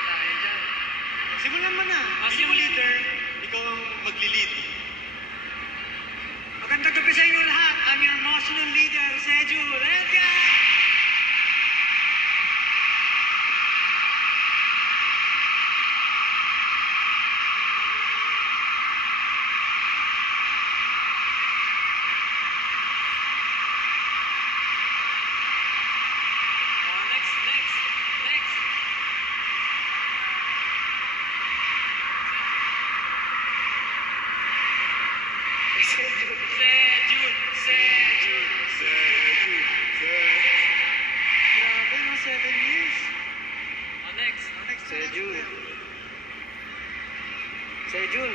tayo dyan. Simulan mo na. As yung leader, ikaw ang magli-lead. Magandang gabi sa inyo lahat. I'm your emotional leader, Seju. Let's go! Grabe, no? 7 years. Sejun,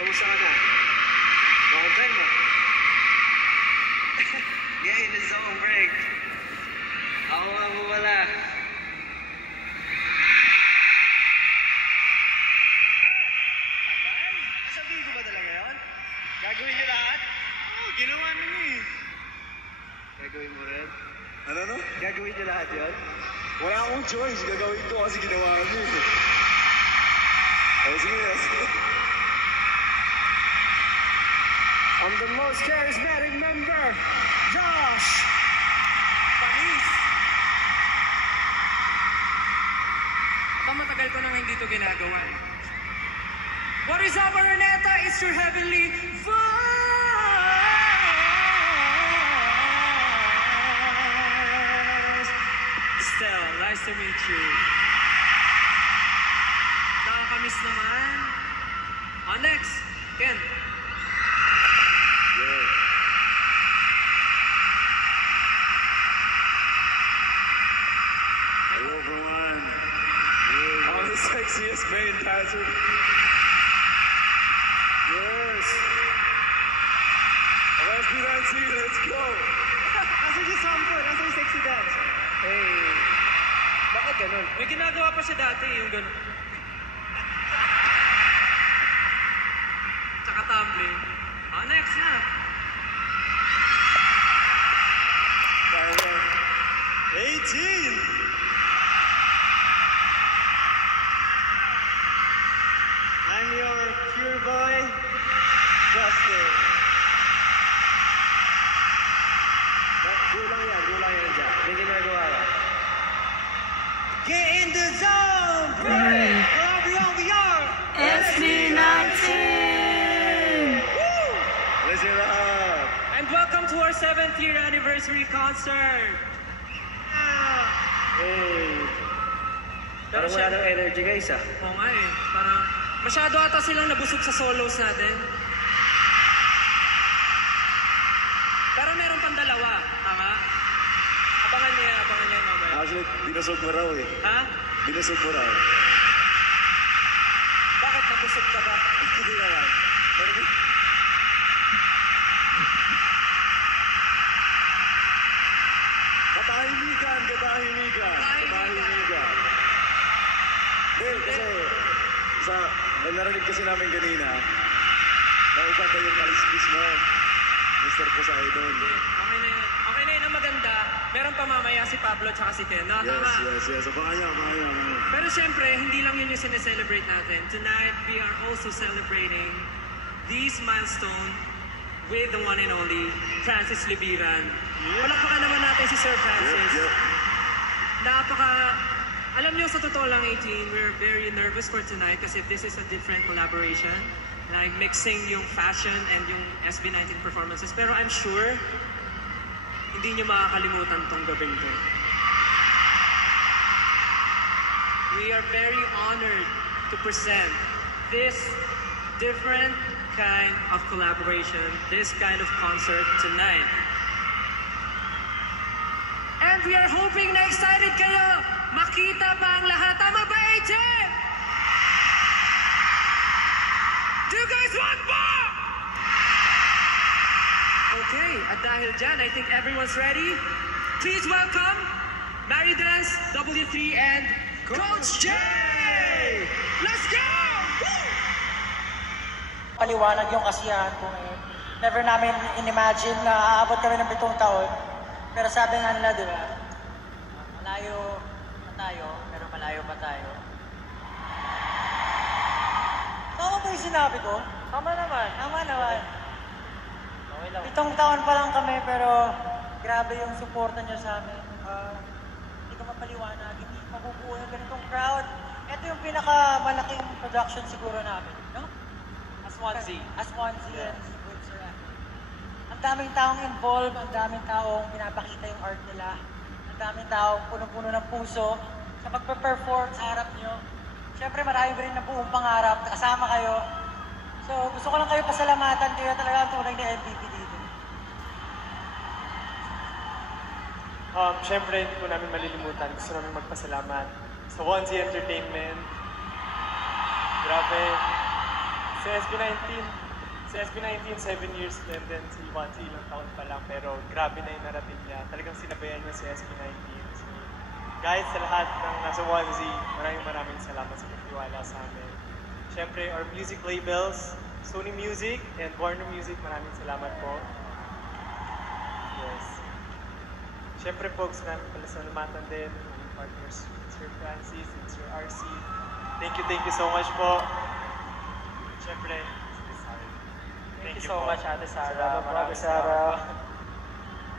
kamusta ka na? Long time mo. Ngayon is zone break. Ako nga mo wala. Abay, nasabihin ko ba talaga yun? Gagawin niyo lahat? Oo, ginawa ninyo eh. Gagawin mo rin? Ano? Gagawin niyo lahat yun? Wala akong choice. Gagawin ko kasi ginawa mo eh. Oh, sige. I'm the most charismatic member, Josh! Panis! Ito matagal ko nang hindi ito ginagawa. What is up, Araneta? It's your heavenly voice! Stella, nice to meet you. Nakakamiss naman. Next, Ken. Hello, everyone. I'm the sexiest main dancer. Yes. SB19, let's go. Asa yung sample? Asa yung sexy dance? Hey, bakit ganun? May ginagawa pa siya dati, yung gano'n. Tsaka tumbling. Next na. 18. I'm your pure boy, Justin. Gulang yan dyan. May ginagawa ka. Get in the zone, break! Everyone, we are SB19! Listen up. And welcome to our 7th year anniversary concert. Hey. Parang wala ng energy guys ah. Oo nga eh. Parang masyado ata silang nabusog sa solos natin. Pero meron pang dalawa. Tama? Abangan niya mamaya. Actually, binusog mo raw eh. Ha? Binusog mo raw. Bakit nabusog ka ba? Hindi naman. Pero Katahimikan. Kasi, narinig kasi namin kanina, naupa ba yung kaliskis mo, Mr. Poseidon? Okay na yun. Okay na yun. Ang maganda, meron pa mamaya si Pablo at si Ken. No? Tama? Yes. Abangan niyo. Pero syempre, hindi lang yun yung sineselebrate natin. Tonight, we are also celebrating this milestone with the one and only Francis Libiran. Palakpakan naman natin si Sir Francis. Yep. Alam niyo, sa totoo lang, 18, we're very nervous for tonight kasi this is a different collaboration. Like mixing yung fashion and yung SB19 performances. Pero I'm sure, hindi niyo makakalimutan tong gabing to. We are very honored to present this different kind of collaboration, this kind of concert tonight. And we are hoping na excited kayo makita pa ang lahat. Tama ba, 18? Do you guys want more? Okay, at dahil dyan, I think everyone's ready. Please welcome Maridance, W3, and Coach J! Let's go! Woo! Paliwanag yung kasiyahan ko ngayon. Never namin in-imagine na aabot kami ng 7 taon. Pero sabi nga nila, di ba? Malayo pa tayo, pero malayo pa tayo. yung sinabi ko? Tama naman. Tama naman. Okay lang. 7 taon pa lang kami pero grabe yung suporta niyo sa amin. Hindi ko mapaliwanag, hindi mabubuo yung ganitong crowd. Ito yung pinakamalaking production siguro namin, no? As 1Z. As 1Z and with Sir F. Ang daming taong involved, ang daming taong pinapakita yung art nila. Ang daming taong punong-puno ng puso sa pagpe-perform sa harap nyo. Siyempre marami rin na buong pangarap, kasama kayo. So gusto ko lang kayo pasalamatan, kayo talaga ang tunay na MVP dito. Siyempre, hindi po namin malilimutan. Gusto namin magpasalamat sa 1Z Entertainment. Grabe. Sa SB19, 7 years din. Then si 1Z ilang taon pa lang. Pero grabe na yung narating niya. Talagang sinabayan niya si SB19. So, guys, sa lahat ng nasa 1Z, maraming salamat sa pagtiwala sa amin. Siyempre, our music labels, Sony Music and Warner Music, maraming salamat po. Yes. Siyempre po, gusto namin pala salamatan din ang partners, Sir Francis and Sir RC. Thank you so much po. Siyempre, Thank you so much, Ate Sara. Ate Sara.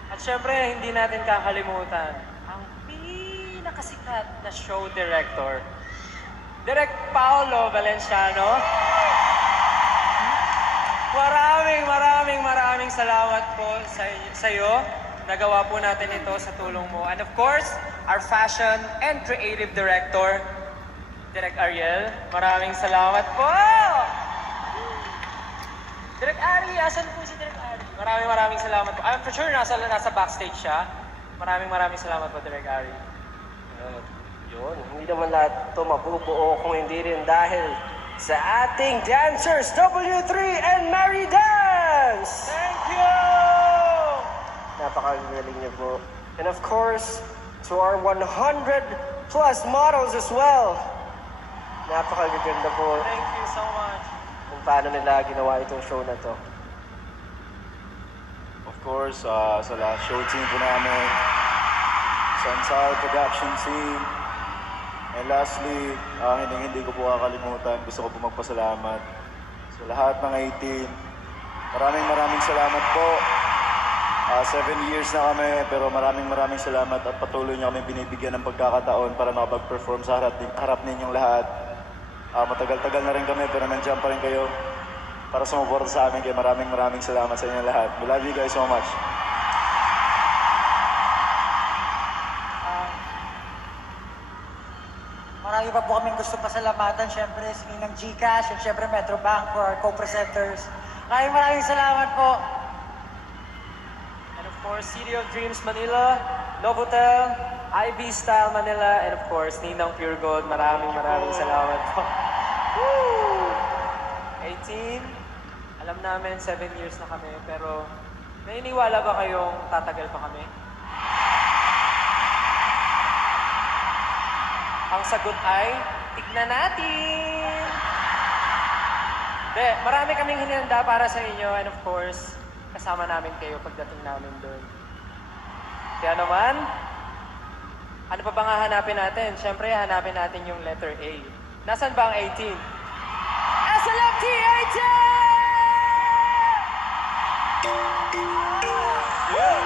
At syempre, hindi natin kakalimutan ang pinakasikat na show director, Direk Paolo Valenciano. Maraming salamat po sa iyo. Nagawa po natin ito sa tulong mo. And of course, our fashion and creative director, Direk Ariel. Maraming salamat po! Direk Ari, asan po si Direk Ari? Maraming salamat po. I'm for sure nasa backstage siya. Maraming salamat po, Direk Ari. Yun, hindi naman lahat ito mabubuo kung hindi rin dahil sa ating dancers, W3 and Mary Dance! Thank you! Napakagaling niyo po. And of course, to our 100 plus models as well. Napakaganda po Thank you so much. kung paano nila ginawa itong show na to. Of course, sa lahat show team po namin, sa entire production team, and lastly, hindi ko po kakalimutan, gusto ko po magpasalamat sa lahat ng 18. Maraming salamat po. 7 years na kami, pero maraming salamat at patuloy niyo kami binibigyan ng pagkakataon para makapag-perform sa harap ninyong lahat. Matagal-tagal na rin kami, pero nandiyan pa rin kayo para sumuporta sa amin. Kaya maraming salamat sa inyo lahat. We love you guys so much. Marami pa po kaming gusto pasalamatan, syempre si Ninang Gcash at syempre Metrobank for our co-presenters. Maraming salamat po. And of course, City of Dreams Manila, Novotel, IB Style Manila, and of course, Ninang Pure Gold. Maraming salamat po. Woo! 18, alam namin 7 years na kami, pero naniniwala ba kayong tatagal pa kami? Ang sagot ay, tignan natin! Marami kaming hinihanda para sa inyo, and of course, kasama namin kayo pagdating namin doon. Kaya naman, ano pa bang hahanapin natin? Siyempre, hanapin natin yung letter A. Nasaan ba ang 18? SLFT 18! Yeah!